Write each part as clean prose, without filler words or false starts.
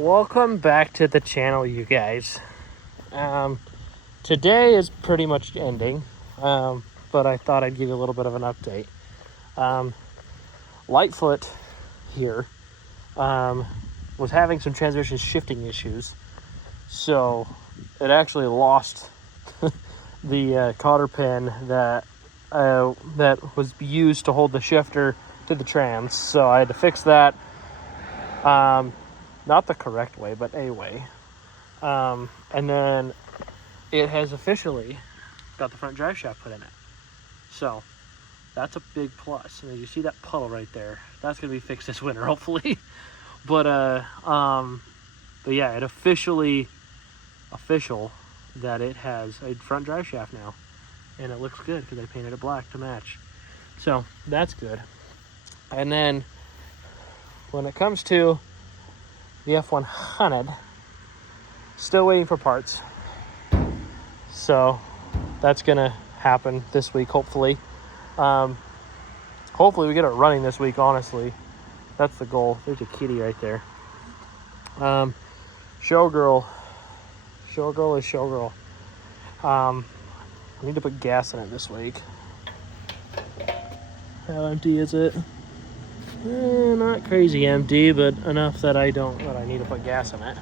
Welcome back to the channel, you guys. Today is pretty much ending, but I thought I'd give you a little bit of an update. Lightfoot here was having some transmission shifting issues, so it actually lost the cotter pin that was used to hold the shifter to the trans. So I had to fix that. Not the correct way, but a way. And then it has officially got the front drive shaft put in it. So that's a big plus. And you see that puddle right there. That's gonna be fixed this winter, hopefully. But yeah, it official that it has a front drive shaft now, and it looks good because I painted it black to match. So that's good. And then when it comes to the F100, still waiting for parts. So that's gonna happen this week, hopefully. Hopefully we get it running this week, honestly. That's the goal. There's a kitty right there. Showgirl is showgirl. I need to put gas in it this week. How empty is it? Not crazy empty, but enough that I need to put gas in it.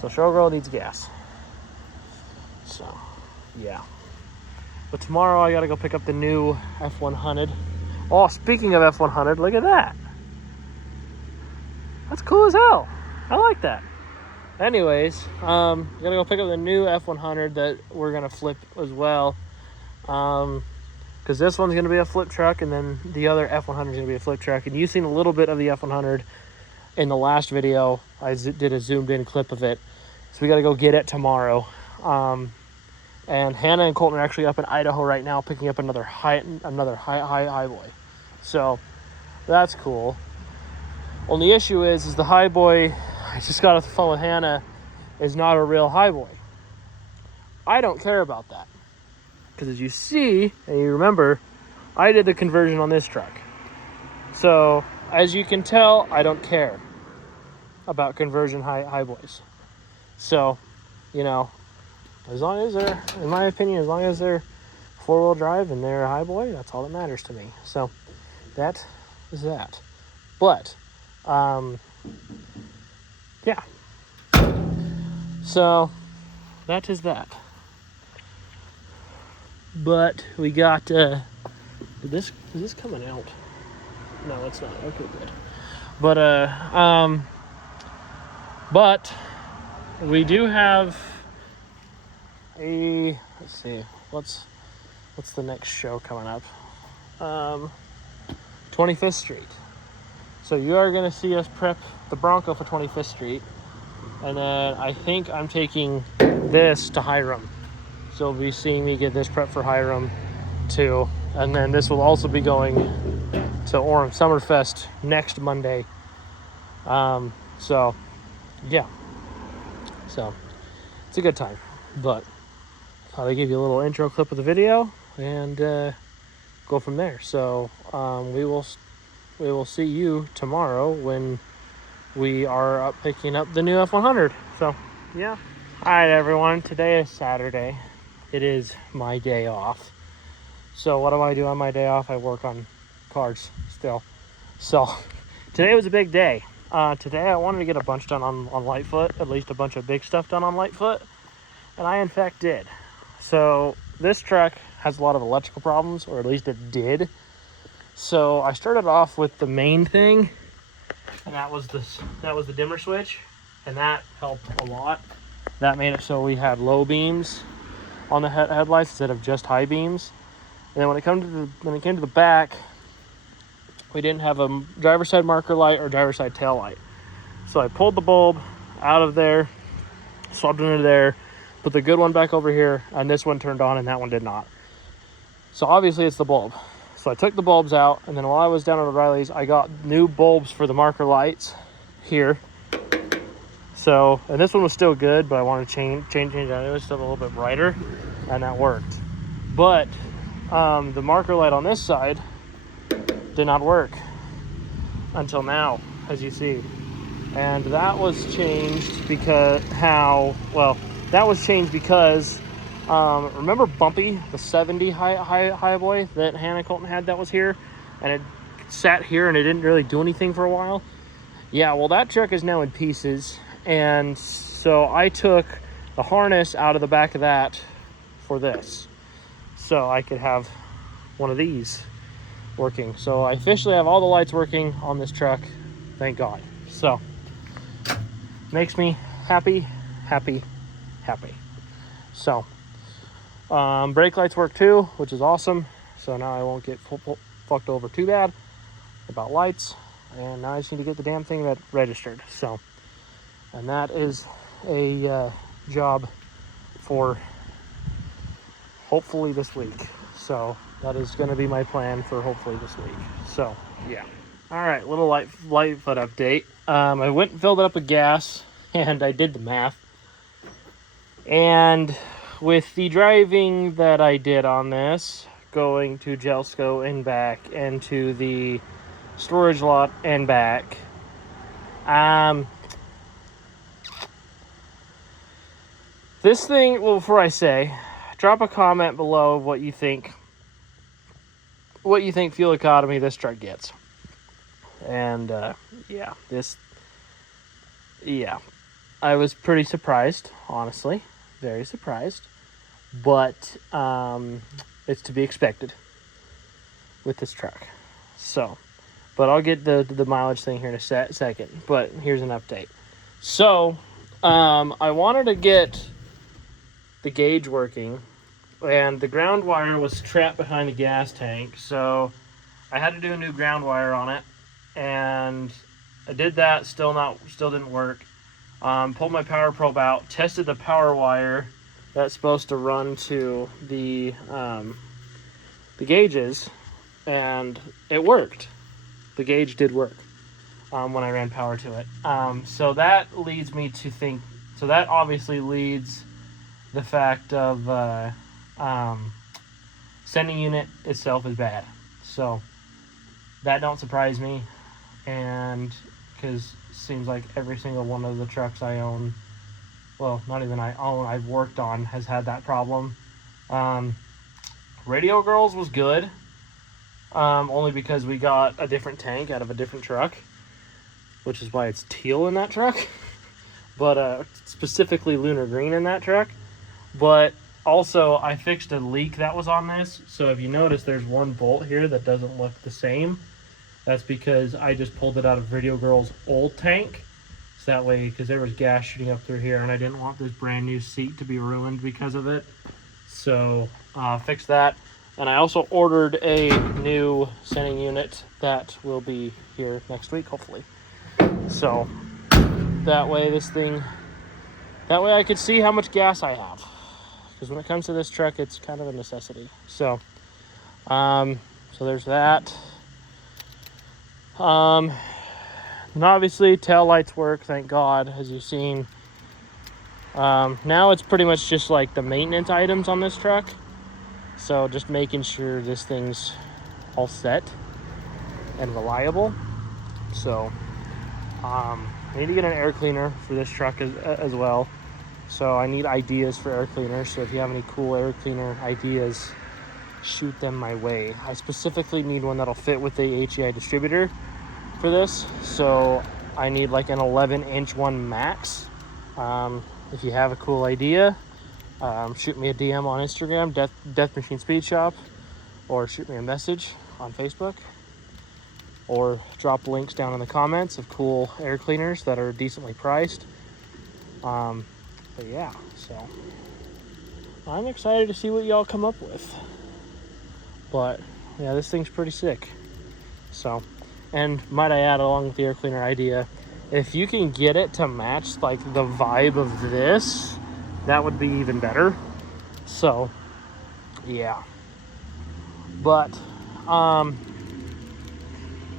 So showgirl needs gas. So yeah. But tomorrow I gotta go pick up the new F100. Oh, speaking of F100, look at that. That's cool as hell. I like that. Anyways, gotta go pick up the new F100 that we're gonna flip as well. Because this one's gonna be a flip truck, and then the other F100 is gonna be a flip truck. And you've seen a little bit of the F100 in the last video. I did a zoomed in clip of it. So we gotta go get it tomorrow. And Hannah and Colton are actually up in Idaho right now picking up another high boy. So that's cool. Only issue is the high boy, I just got off the phone with Hannah, is not a real high boy. I don't care about that. Because as you see, and you remember, I did the conversion on this truck. So as you can tell, I don't care about conversion high boys. So, you know, as long as they're, in my opinion, as long as they're four-wheel drive and they're a high boy, that's all that matters to me. So that is that. But yeah. So that is that. But we got is this coming out? No, it's not. Okay, good. But we do have a, let's see, what's the next show coming up? 25th Street. So you are going to see us prep the Bronco for 25th Street. And then I think I'm taking this to Hiram. So you'll be seeing me get this prep for Hiram too. And then this will also be going to Orem Summerfest next Monday. So yeah. So it's a good time. But I'll give you a little intro clip of the video and go from there. So we will see you tomorrow when we are up picking up the new F100. So yeah. All right, everyone. Today is Saturday. It is my day off. So what do I do on my day off? I work on cars still. So today was a big day. Today I wanted to get a bunch done on Lightfoot, at least a bunch of big stuff done on Lightfoot, and I in fact did. So this truck has a lot of electrical problems, or at least it did. So I started off with the main thing, and that was the dimmer switch, and that helped a lot. That made it so we had low beams on the headlights instead of just high beams. And then when it came to the back, we didn't have a driver's side marker light or driver's side tail light. So I pulled the bulb out of there, swapped it into there, put the good one back over here, and this one turned on and that one did not. So obviously it's the bulb. So I took the bulbs out, and then while I was down at O'Reilly's, I got new bulbs for the marker lights here. So, and this one was still good, but I wanted to change it out. It was still a little bit brighter, and that worked. But the marker light on this side did not work until now, as you see. And that was changed because remember Bumpy, the 70 high boy that Hannah Colton had that was here, and it sat here and it didn't really do anything for a while? Yeah, well, that truck is now in pieces, and so I took the harness out of the back of that for this, so I could have one of these working. So I officially have all the lights working on this truck, thank God. So makes me happy. So brake lights work too, which is awesome. So now I won't get fucked over too bad about lights. And now I just need to get the damn thing registered. So, and that is a job for hopefully this week. So that is going to be my plan for hopefully this week. So yeah. All right, little Lightfoot update. I went and filled it up with gas, and I did the math. And with the driving that I did on this, going to Jelsco and back, and to the storage lot and back, this thing, well, before I say, drop a comment below of what you think fuel economy this truck gets. And yeah, I was pretty surprised, honestly, very surprised, but it's to be expected with this truck. So, but I'll get the mileage thing here in a second, but here's an update. So I wanted to get the gauge working, and the ground wire was trapped behind the gas tank, so I had to do a new ground wire on it. And I did that, still didn't work. Pulled my power probe out, tested the power wire that's supposed to run to the gauges, and it worked. The gauge did work when I ran power to it. So that leads me to think. So that obviously leads the fact of sending unit itself is bad. So that don't surprise me. And because it seems like every single one of the trucks I own, well, not even I own, I've worked on, has had that problem. Radio Girls was good, only because we got a different tank out of a different truck, which is why it's teal in that truck, but specifically lunar green in that truck. But also, I fixed a leak that was on this, so if you notice, there's one bolt here that doesn't look the same. That's because I just pulled it out of Radio Girl's old tank. So that way, because there was gas shooting up through here, and I didn't want this brand new seat to be ruined because of it. So, fixed that. And I also ordered a new sending unit that will be here next week, hopefully. So, that way I could see how much gas I have. Because when it comes to this truck, it's kind of a necessity. So, so there's that. And obviously tail lights work, thank God, as you've seen. Now it's pretty much just like the maintenance items on this truck. So just making sure this thing's all set and reliable. So I need to get an air cleaner for this truck as well. So I need ideas for air cleaners. So if you have any cool air cleaner ideas, shoot them my way. I specifically need one that'll fit with the HEI distributor for this. So I need like an 11-inch one max. If you have a cool idea, shoot me a DM on Instagram, Death Machine Speed Shop, or shoot me a message on Facebook, or drop links down in the comments of cool air cleaners that are decently priced. But yeah, so I'm excited to see what y'all come up with. But yeah, this thing's pretty sick. So, and might I add, along with the air cleaner idea, if you can get it to match like the vibe of this, that would be even better. So yeah, but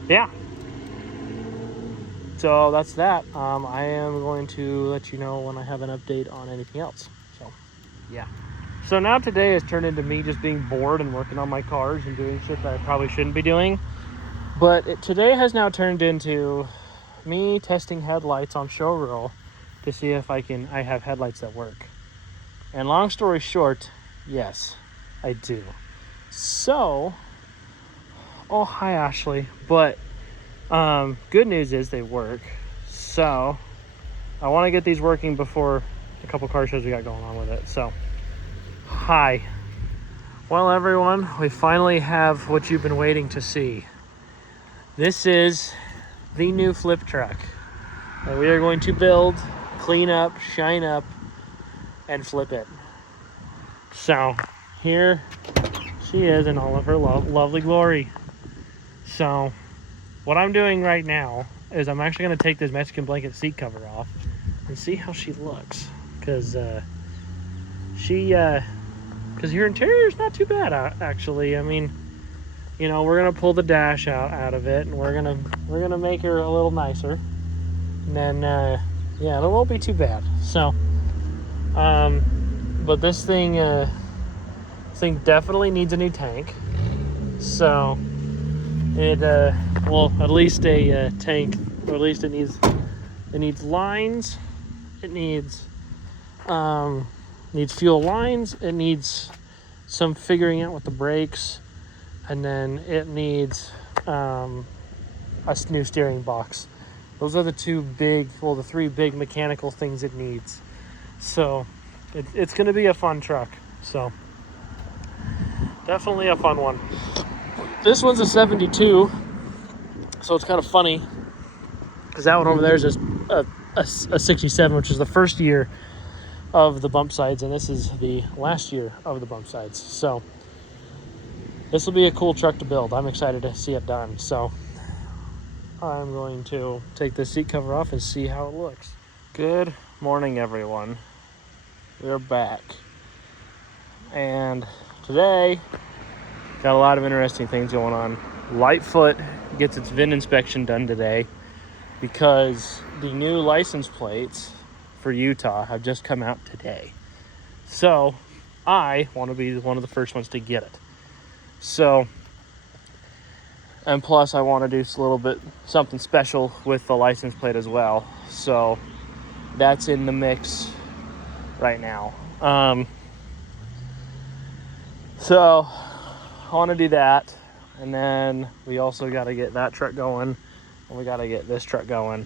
yeah, so that's that. I am going to let you know when I have an update on anything else. So yeah, so now today has turned into me just being bored and working on my cars and doing shit that I probably shouldn't be doing. But today has now turned into me testing headlights on showreel to see if I have headlights that work. And long story short, yes, I do. So, oh, hi Ashley. But good news is they work. So I want to get these working before a couple car shows we got going on with it. So, hi. Well, everyone, we finally have what you've been waiting to see. This is the new flip truck that we are going to build, clean up, shine up, and flip it. So here she is in all of her lovely glory. So what I'm doing right now is I'm actually going to take this Mexican blanket seat cover off and see how she looks, because her interior is not too bad, actually. I mean, you know, we're gonna pull the dash out of it, and we're gonna make her a little nicer, and then yeah, it won't be too bad. So but this thing definitely needs a new tank. So it well, at least a tank, or at least it needs lines, it needs fuel lines, it needs some figuring out with the brakes, and then it needs a new steering box. Those are the the three big mechanical things it needs. So it's going to be a fun truck. So definitely a fun one. This one's a 72, so it's kind of funny because that one over there is just a 67, which is the first year of the bump sides, and this is the last year of the bump sides. So this will be a cool truck to build. I'm excited to see it done. So I'm going to take this seat cover off and see how it looks. Good morning, everyone. We're back. And today, got a lot of interesting things going on. Lightfoot gets its VIN inspection done today because the new license plates for Utah have just come out today. So I want to be one of the first ones to get it. So, and plus I want to do a little bit something special with the license plate as well. So that's in the mix right now. So I want to do that, and then we also got to get that truck going, and we got to get this truck going,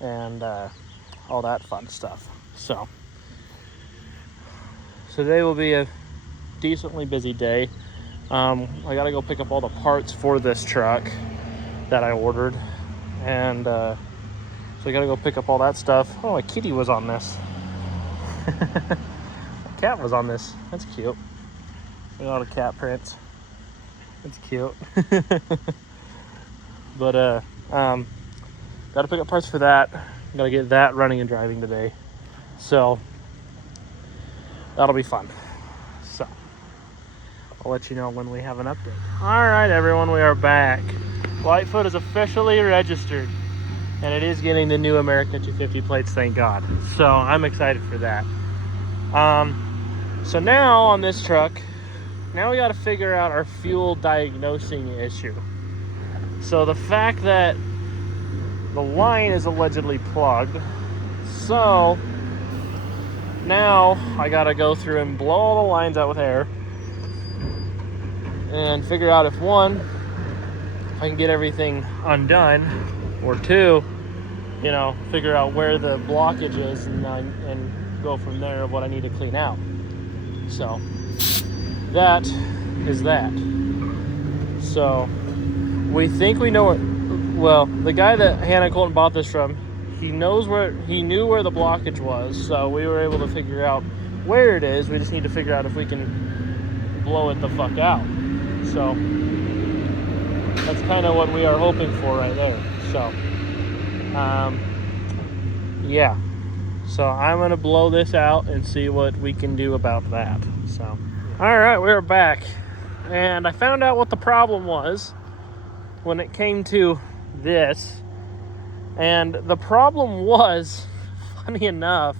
and all that fun stuff. So today will be a decently busy day. I gotta go pick up all the parts for this truck that I ordered, and so I gotta go pick up all that stuff. Oh, a kitty was on this. A cat was on this. That's cute. A lot of cat prints. That's cute. But gotta pick up parts for that. Gotta get that running and driving today, so that'll be fun. So I'll let you know when we have an update. All right, everyone, we are back. Lightfoot is officially registered, and it is getting the new American 250 plates, thank God. So I'm excited for that. So now on this truck, now we got to figure out our fuel diagnosing issue. So the fact that the line is allegedly plugged, so now I got to go through and blow all the lines out with air and figure out if one, if I can get everything undone, or two, you know, figure out where the blockage is, and go from there of what I need to clean out. So that is that. So we think we know what, well, the guy that Hannah Colton bought this from, he knew where the blockage was, so we were able to figure out where it is. We just need to figure out if we can blow it the fuck out. So that's kind of what we are hoping for right there. So yeah, so I'm gonna blow this out and see what we can do about that. So all right, we're back, and I found out what the problem was when it came to this. And the problem was, funny enough,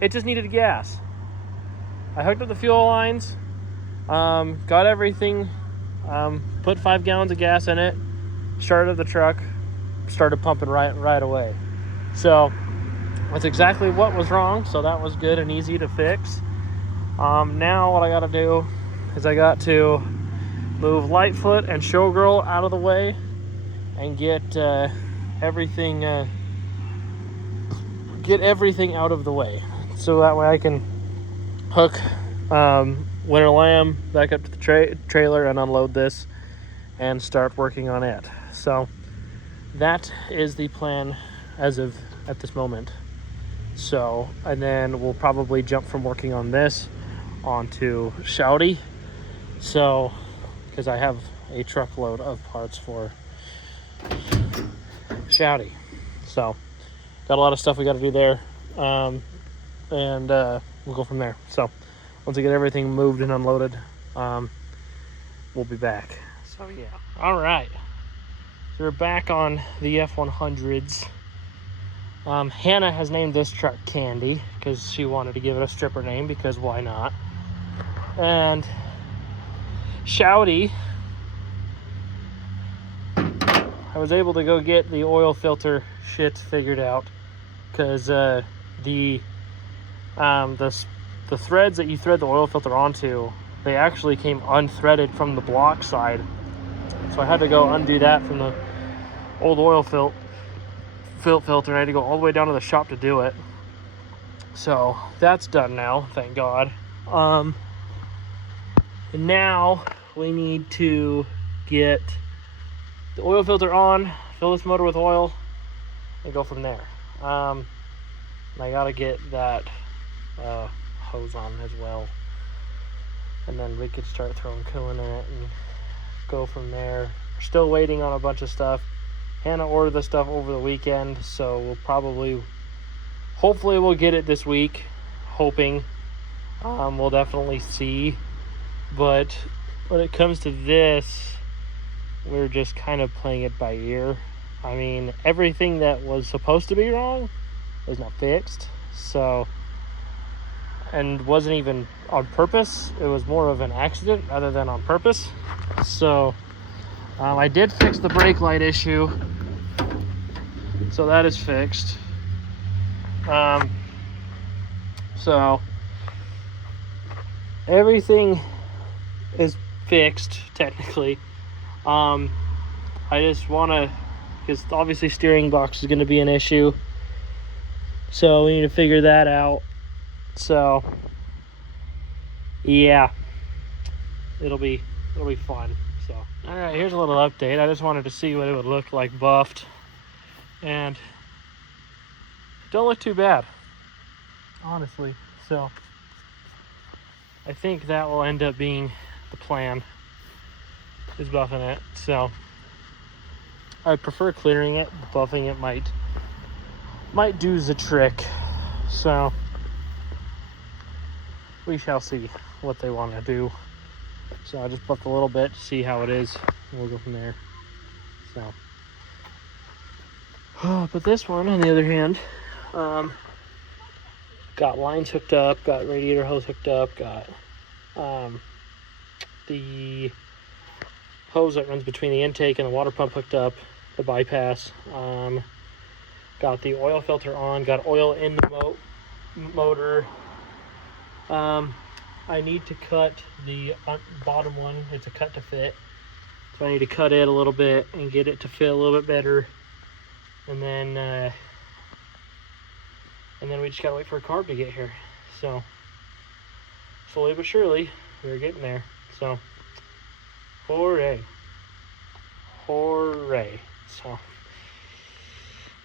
it just needed gas. I hooked up the fuel lines, got everything, put 5 gallons of gas in it, started the truck, started pumping right away. So that's exactly what was wrong. So that was good and easy to fix. Now what I got to do is I got to move Lightfoot and Showgirl out of the way and get everything out of the way, so that way I can hook Winter Lamb back up to the trailer and unload this and start working on it. So that is the plan as of at this moment. So, and then we'll probably jump from working on this onto Shouty. So, because I have a truckload of parts for Shouty. So, got a lot of stuff we got to do there. And we'll go from there. So, once I get everything moved and unloaded, we'll be back. So, yeah. All right. So, we're back on the F100s. Hannah has named this truck Candy because she wanted to give it a stripper name, because why not? And Shouty, I was able to go get the oil filter shit figured out, because the threads that you thread the oil filter onto, they actually came unthreaded from the block side. So I had to go undo that from the old oil filter, and I had to go all the way down to the shop to do it. So that's done now, thank God. And now we need to get the oil filter on, fill this motor with oil, and go from there. And I gotta get that hose on as well, and then we could start throwing coolant in it and go from there. We're still waiting on a bunch of stuff. Hannah ordered the stuff over the weekend, so hopefully we'll get it this week. Hoping. We'll definitely see. But when it comes to this, we're just kind of playing it by ear. I mean, everything that was supposed to be wrong was not fixed. So, and wasn't even on purpose. It was more of an accident rather than on purpose. So, I did fix the brake light issue. So that is fixed. So everything is fixed technically. I just want to, because obviously steering box is going to be an issue. So we need to figure that out. So yeah, it'll be fun. So all right, here's a little update. I just wanted to see what it would look like buffed, and don't look too bad, honestly. So I think that will end up being the plan, is buffing it. So I prefer clearing it. Buffing it might do the trick. So we shall see what they want to do. So I just buffed a little bit to see how it is, and we'll go from there. So but this one, on the other hand, got lines hooked up, got radiator hose hooked up, got the hose that runs between the intake and the water pump hooked up, the bypass, got the oil filter on, got oil in the motor. I need to cut the bottom one. It's a cut to fit, so I need to cut it a little bit and get it to fit a little bit better. And then we just gotta wait for a carb to get here. So slowly but surely, we're getting there. So hooray. So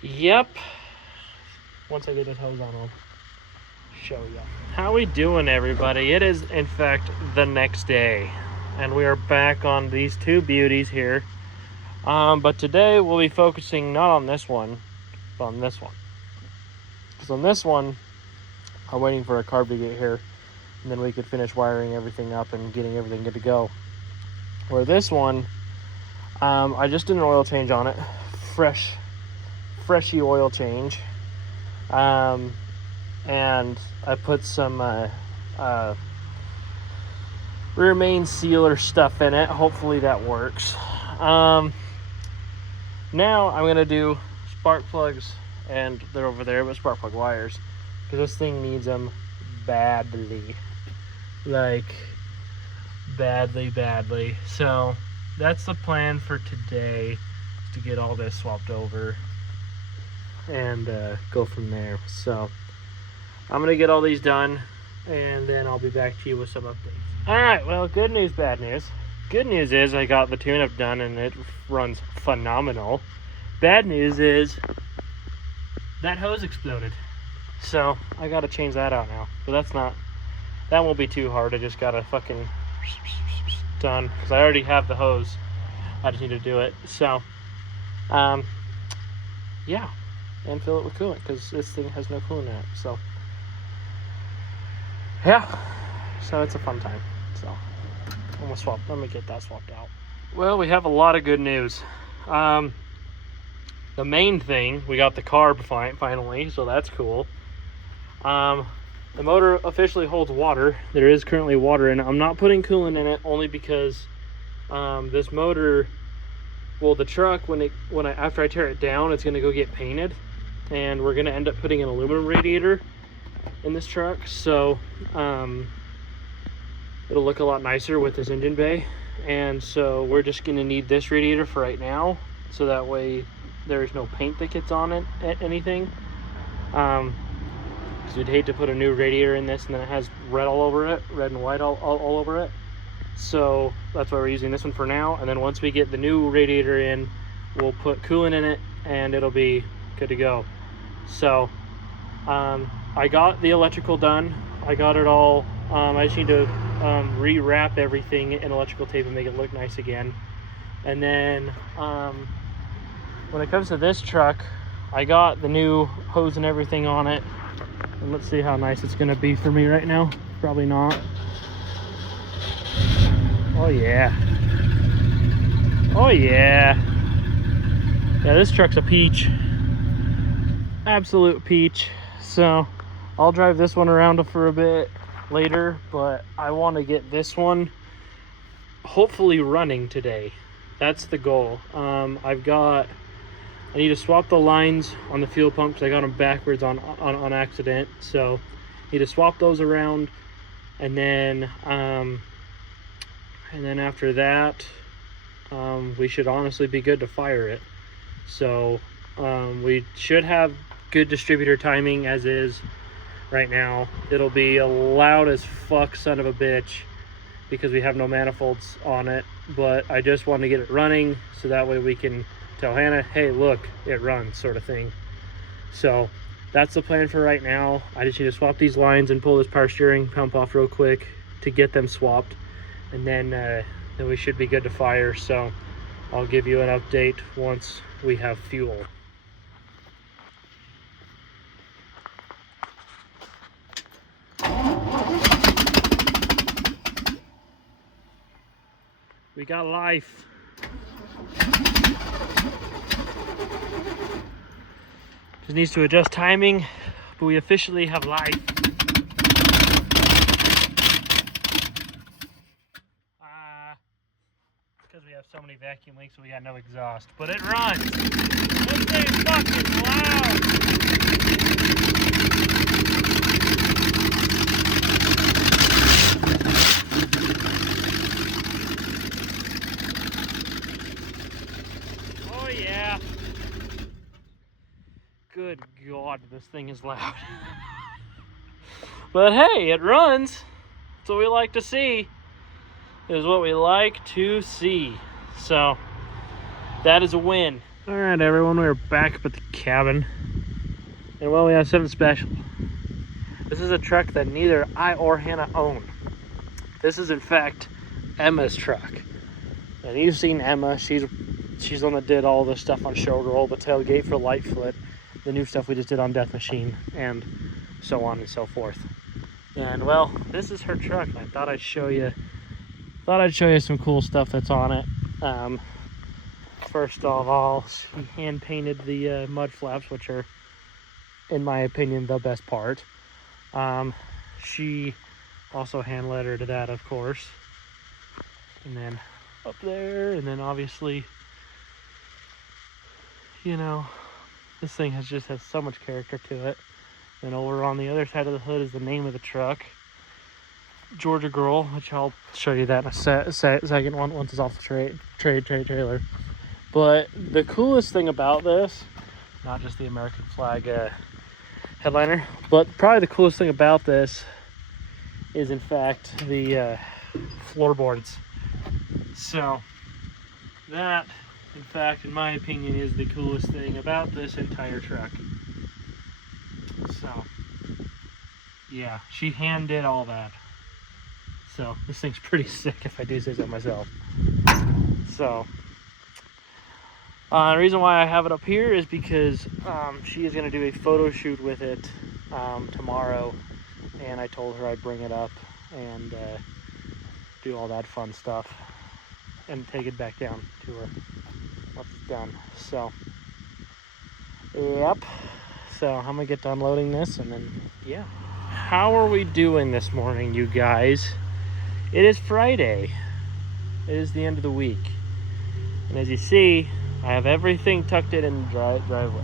yep, once I get this hose on, I'll show you. How we doing, everybody? It is in fact the next day, and we are back on these two beauties here. But today we'll be focusing not on this one, but on this one. Because on this one, I'm waiting for a carb to get here, and then we could finish wiring everything up and getting everything good to go. Where this one, I just did an oil change on it, freshy oil change, and I put some rear main sealer stuff in it. Hopefully that works. Now I'm gonna do spark plugs, and they're over there, but spark plug wires, because this thing needs them badly, like badly. So that's the plan for today, is to get all this swapped over and go from there. So I'm gonna get all these done, and then I'll be back to you with some updates. All right, well, good news, bad news. Good news is I got the tune-up done and it runs phenomenal. Bad news is that hose exploded, so I gotta change that out now. But that won't be too hard. I just gotta fucking done, because I already have the hose. I just need to do it. So yeah, and fill it with coolant, because this thing has no coolant in it. So yeah, so it's a fun time. So let me get that swapped out. Well, we have a lot of good news. The main thing, we got the carb finally, so that's cool. The motor officially holds water. There is currently water in it. I'm not putting coolant in it, only because this motor, well, the truck, after I tear it down, it's gonna go get painted, and we're gonna end up putting an aluminum radiator in this truck, so it'll look a lot nicer with this engine bay. And so we're just gonna need this radiator for right now, so that way there's no paint that gets on it at anything, because we'd hate to put a new radiator in this and then it has red all over it, red and white all over it. So that's why we're using this one for now, and then once we get the new radiator in, we'll put coolant in it and it'll be good to go. So I got the electrical done. I got it all. I just need to rewrap everything in electrical tape and make it look nice again. And then when it comes to this truck, I got the new hose and everything on it. And let's see how nice it's gonna be for me right now. Probably not. Oh yeah. Oh yeah. Yeah, this truck's a peach. Absolute peach. So I'll drive this one around for a bit later, but I want to get this one hopefully running today. That's the goal. I need to swap the lines on the fuel pump because I got them backwards on accident. So I need to swap those around, and then after that, we should honestly be good to fire it. So we should have good distributor timing as is. Right now it'll be a loud as fuck son of a bitch because we have no manifolds on it, but I just want to get it running so that way we can tell Hannah, hey, look, it runs, sort of thing. So that's the plan for right now. I just need to swap these lines and pull this power steering pump off real quick to get them swapped, and then we should be good to fire. So I'll give you an update once we have fuel. We got life. Just needs to adjust timing, but we officially have life. Because we have so many vacuum leaks, so we got no exhaust. But it runs. This thing's fucking loud. Good God, this thing is loud. But hey, it runs. That's what we like to see. Is what we like to see. So that is a win. All right, everyone, we're back up at the cabin, and well, we have something special. This is a truck that neither I or Hannah own. This is in fact Emma's truck, and you've seen Emma. She's the one that did all the stuff on Shoulder Roll, the tailgate for Lightfoot, the new stuff we just did on Death Machine, and so on and so forth. And well, this is her truck. I thought I'd show you some cool stuff that's on it. First of all, she hand painted the mud flaps, which are, in my opinion, the best part. She also hand lettered that, of course. And then up there, and then obviously you know, this thing has so much character to it. And over on the other side of the hood is the name of the truck, Georgia Girl, which I'll show you that in a second once it's off the trailer. But the coolest thing about this, not just the American flag headliner, but probably the coolest thing about this is in fact the floorboards. So that, in fact, in my opinion, is the coolest thing about this entire truck. So yeah, she hand did all that. So this thing's pretty sick, if I do say so myself. So the reason why I have it up here is because she is going to do a photo shoot with it tomorrow, and I told her I'd bring it up and do all that fun stuff and take it back down to her once it's done. So yep, so I'm gonna get to unloading this, and then yeah. How are we doing this morning, you guys? It is Friday. It is the end of the week, and as you see, I have everything tucked in the driveway.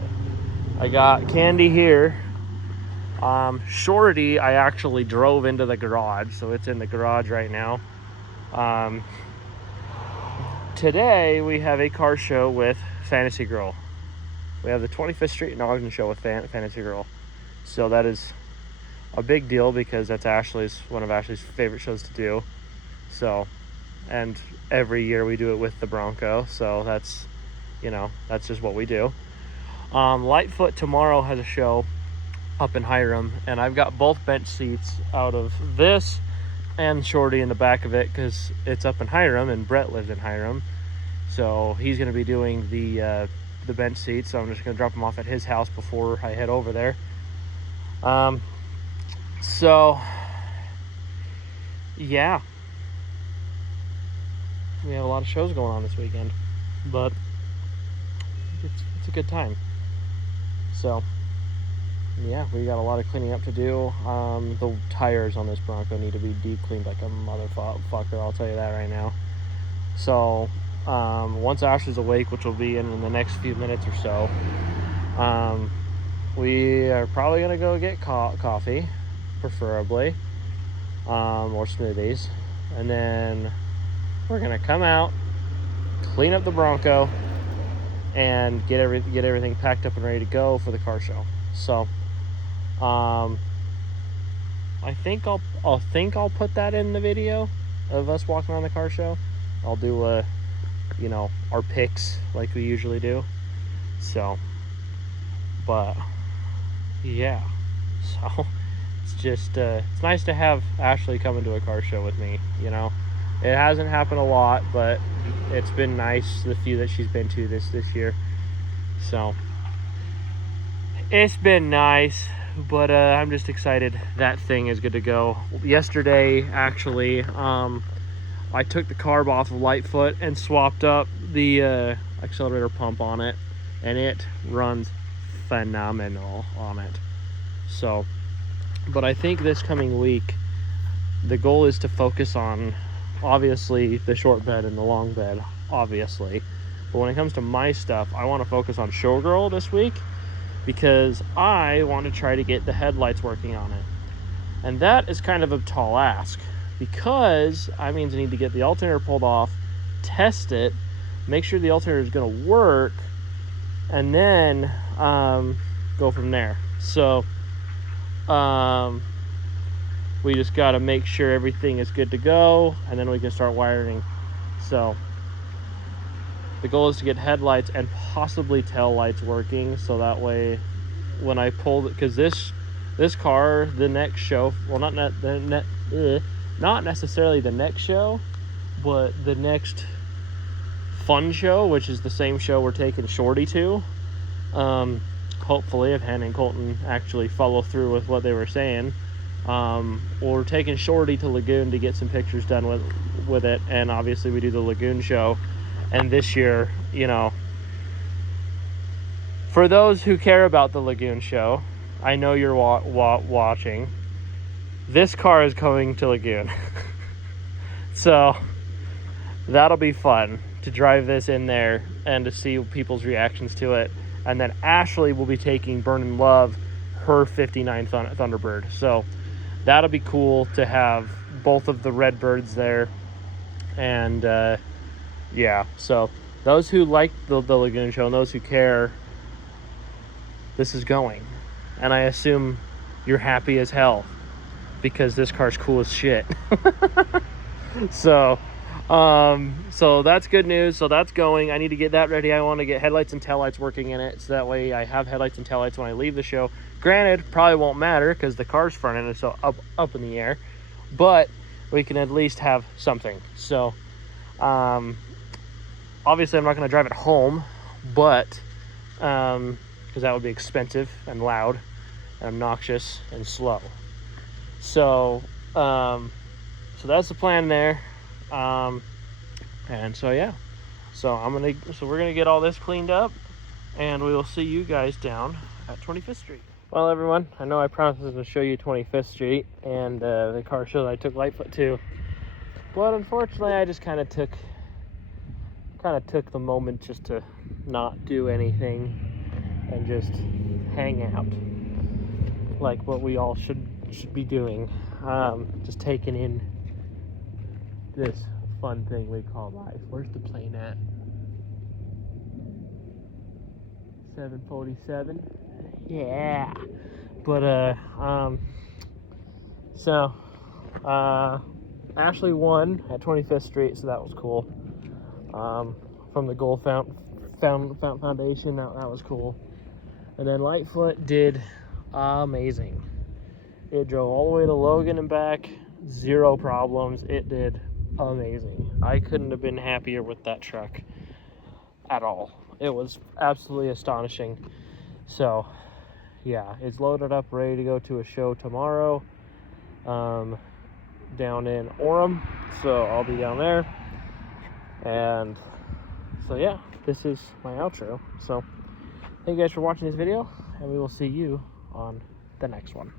I got Candy here. Shorty, I actually drove into the garage, so it's in the garage right now. Today we have a car show with Fantasy Girl. We have the 25th Street and Ogden show with Fantasy Girl. So that is a big deal because that's one of Ashley's favorite shows to do. So, and every year we do it with the Bronco. So that's, that's just what we do. Lightfoot tomorrow has a show up in Hiram, and I've got both bench seats out of this and Shorty in the back of it because it's up in Hiram and Brett lives in Hiram. So he's going to be doing the bench seat, so I'm just going to drop him off at his house before I head over there. So yeah, we have a lot of shows going on this weekend, but it's a good time. So yeah, we got a lot of cleaning up to do. The tires on this Bronco need to be deep cleaned like a motherfucker, I'll tell you that right now. So once Ashley's awake, which will be in the next few minutes or so, we are probably gonna go get coffee, preferably, or smoothies, and then we're gonna come out, clean up the Bronco, and get everything packed up and ready to go for the car show. So I think I'll put that in the video of us walking around the car show. I'll do our picks like we usually do. So, but yeah, so it's just it's nice to have Ashley come into a car show with me. It hasn't happened a lot, but it's been nice, the few that she's been to this year. So it's been nice, but I'm just excited that thing is good to go. Yesterday, actually, I took the carb off of Lightfoot and swapped up the accelerator pump on it, and it runs phenomenal on it. So, but I think this coming week, the goal is to focus on, obviously, the short bed and the long bed, obviously. But when it comes to my stuff, I want to focus on Showgirl this week, because I want to try to get the headlights working on it. And that is kind of a tall ask, because I means I need to get the alternator pulled off, test it, make sure the alternator is going to work, and then go from there. So we just got to make sure everything is good to go, and then we can start wiring. So the goal is to get headlights and possibly tail lights working, so that way when I pull it, because this car, the next show, well, not necessarily the next show, but the next fun show, which is the same show we're taking Shorty to, hopefully, if Hannah and Colton actually follow through with what they were saying, we're taking Shorty to Lagoon to get some pictures done with it, and obviously we do the Lagoon show. And this year, for those who care about the Lagoon show, I know you're watching. This car is coming to Lagoon. So that'll be fun to drive this in there and to see people's reactions to it. And then Ashley will be taking Burning Love, her 59 Thunderbird. So that'll be cool to have both of the Redbirds there. And yeah, so those who like the Lagoon Show and those who care, this is going. And I assume you're happy as hell because this car's cool as shit. So that's good news. So that's going. I need to get that ready. I want to get headlights and taillights working in it, so that way I have headlights and taillights when I leave the show. Granted, probably won't matter because the car's front end is so up in the air, but we can at least have something. So obviously I'm not going to drive it home, but because that would be expensive and loud and obnoxious and slow. So so that's the plan there. And so yeah, so we're gonna get all this cleaned up, and we will see you guys down at 25th Street. Well, everyone, I know I promised to show you 25th Street and the car show that I took Lightfoot to, but unfortunately I just kind of took the moment just to not do anything and just hang out like what we all should be doing. Just taking in this fun thing we call life. Where's the plane at? 747. Yeah. But Ashley won at 25th Street, so that was cool. From the Gold Foundation, that was cool. And then Lightfoot did amazing. It drove all the way to Logan and back, 0 problems. It did amazing. I couldn't have been happier with that truck at all. It was absolutely astonishing. So yeah, it's loaded up, ready to go to a show tomorrow down in Orem, so I'll be down there. And so yeah, this is my outro. So thank you guys for watching this video, and we will see you on the next one.